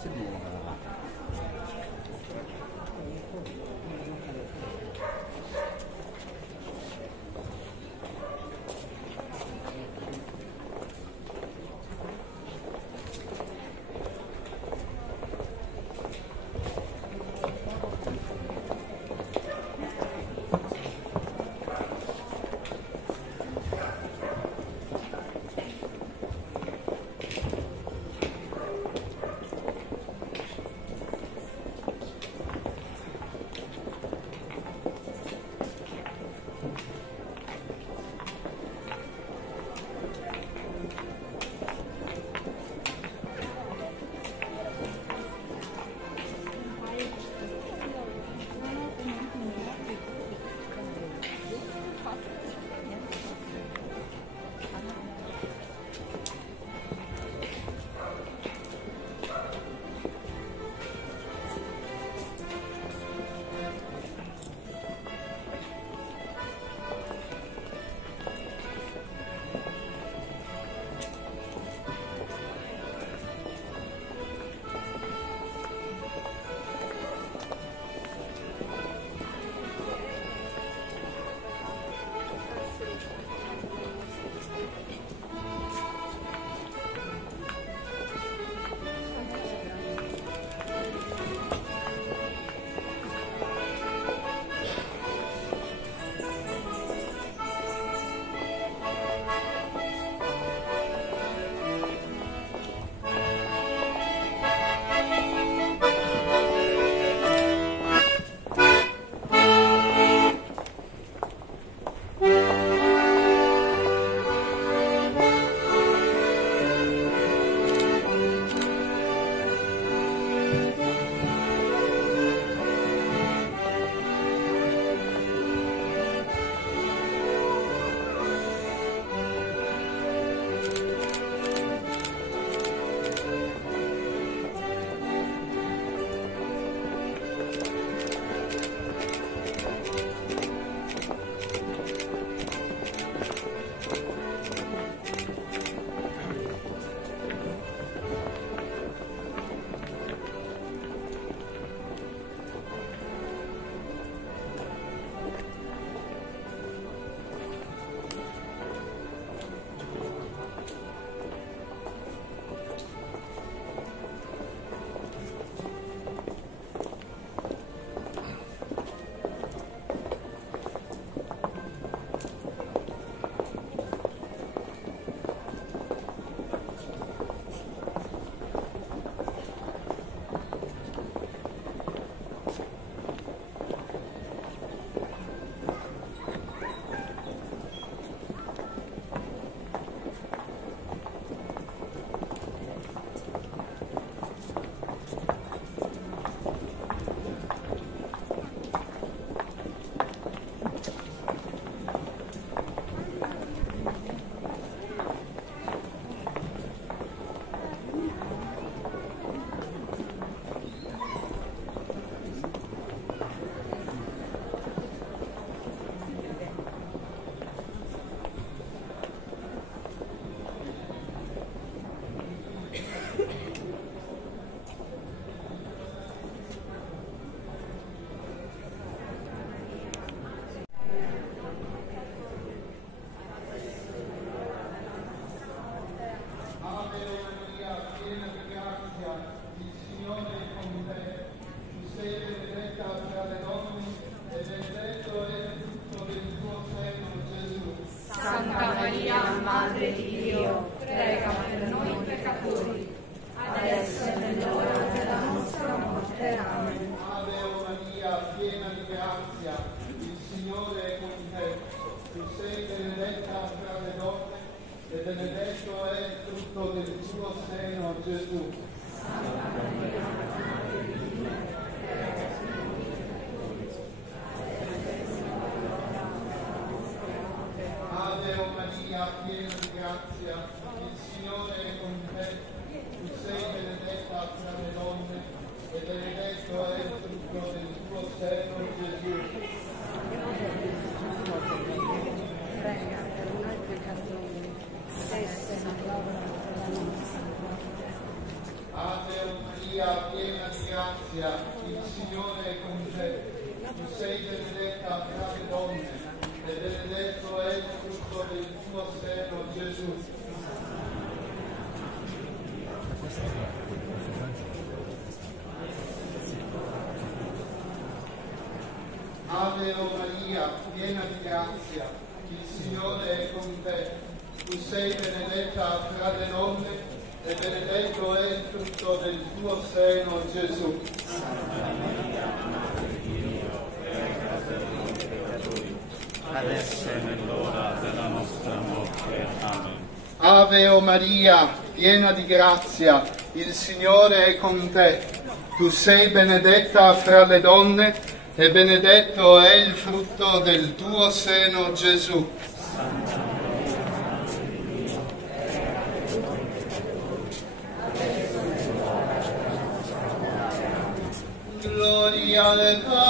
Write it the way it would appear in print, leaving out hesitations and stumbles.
se muova. Madre di Dio, prega per noi peccatori, adesso è nell'ora della nostra morte. Amen. Ave Maria, piena di grazia, il Signore è con te. Tu sei benedetta tra le donne e benedetto è il frutto del tuo seno, Gesù. Santa Maria, Madre di Dio, prega per noi peccatori, adesso è nell'ora della nostra morte. Ave Maria, piena di grazia, il Signore è con te. Tu sei benedetta tra le donne e benedetto è il frutto del tuo seno, Gesù. Prega per noi peccatori, adesso è nell'ora della nostra morte. Ave Maria, Ave o Maria, piena di grazia, il Signore è con te. Tu sei benedetta fra le donne e benedetto è il frutto del tuo seno, Gesù. Santa Maria, Madre di Dio, prega per noi peccatori, adesso è nell'ora della nostra morte. Amen. Ave o Maria, piena di grazia, il Signore è con te. Tu sei benedetta fra le donne e benedetto è il frutto del tuo seno, Gesù. Santa Maria, Madre di Dio, prega per noi peccatori, adesso è nell'ora della nostra morte. Amen. Gloria al Padre